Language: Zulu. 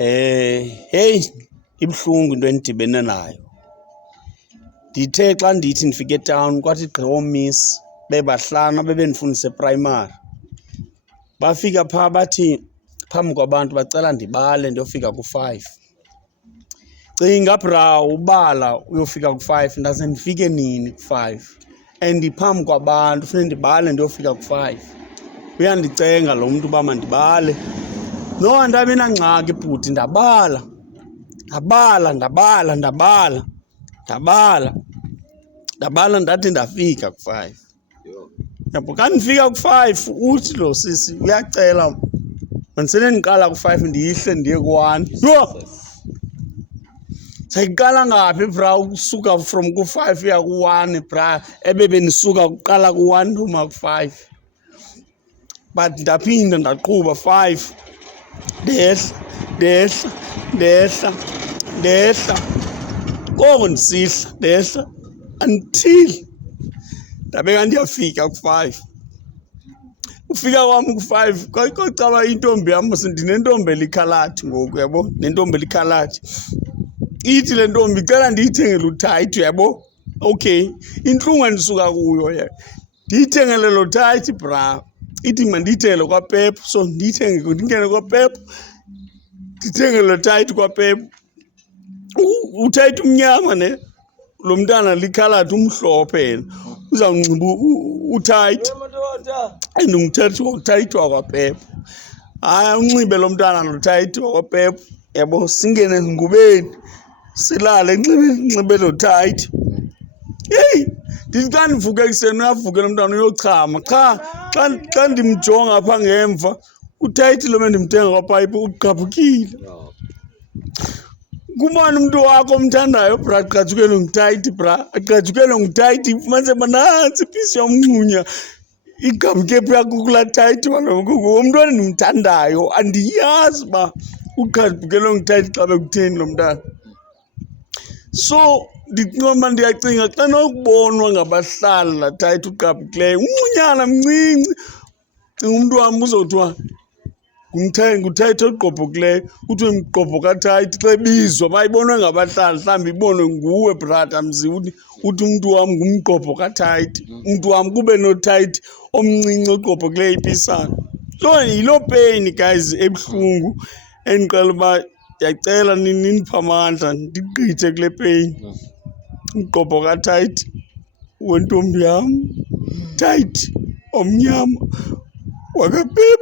Hey, ibhlungu into endidibene nayo. Ndithe xa ndithi ndifike etawuni kwathi gqi oomisi bebahlanu bebendifundisa eprimary. Bafika phaa bathi phambi kwabantu bacela ndibale ndiyofika ku-5. Cinga bra ubala uyofika ku-5 ndaze ndifike nini ku-5 and phambi kwabantu funeka ndibale ndiyofika ku-5. Uyandicenga lo mntu uba mandibale. No, andabi nangxaki bhuti, ndabala ndathi ndafika ku-5. Yabo ka ndifika ku-5 uthi lo sisi uyacela mandisele ndiqala ku-5 ndihle ndiye ku-1. Yho! Sayiqala ngaphi bra ukusuka from ku-5 uya ku-1 bra bendisuka kuqala ku-1 ndoma ku-5. But ndaphinda ndaqhuba 5 ndehla koko ndisihla ndehla until ndabeka ndiyafika ku-5. Ufika kwam ku-5 kwacaba intombi yam ndinentombi elikhalathi ngoku yabo, nentombi elikhalathi. Ithi le ntombi icela ndiyithengele uthayithi yabo. Okay, intlungu endisuka kuyo ndiyithengele lo thayithi bra. Ithi mandiyithengele kwaPep, so ndingene kwaPep ndithengele lo thayithi kwaPep. Uthayithi umnyama ne lo mntana likhalathi umhlophe yena uzawunxiba uthayithi and ngumthayithi uthayithi wakwaPep. Hayi unxibe lo mntana lo thayithi wakwaPep yabo, singene ngubeni silale nxibe lo thayithi. Hey, ndithi xa ndivuke ekuseni uyavuke lo mntana uyochama. Xa ndimjonga apha ngemva uthayithi lo bendimthenga kwaPipe uqhaphukile. Kubani umntu wakho omthandayo bra aqhatshukelwe nguthayithi bra, aqhatshukelwe nguthayithi fumanise uba nantsi ipisi yomngxunya igqabuke phaa kulaa thayithi umntu endimthandayo. Andiyazi uba uqhatshukelwe nguthayithi xa bekutheni lo mntana. So ndicinga ndiyacinga xa nokubonwa ngabahlali laa thayithi uqabhukileyo, umngxunyana mncinci, cinga umntu wam uzothiwa nguthayithi ogqobhokileyo, kuthiwe mgqobhoka thayithi. Xa ebizwa bayibonwe ngabahlali, mhlawumbi ibonwe nguwe brata mzi uthi umntu wam ngumgqobhoka thayithi, umntu wam kube nothayithi omncinci ogqobhokileyo ipisana. So yiloo peyini guys ebuhlungu endicela uba ndiyacela nindiphe amandla ndigqithe kule peyini. Umgqobhoka thayithi wentombi yam, thayithi omnyama wakaPep.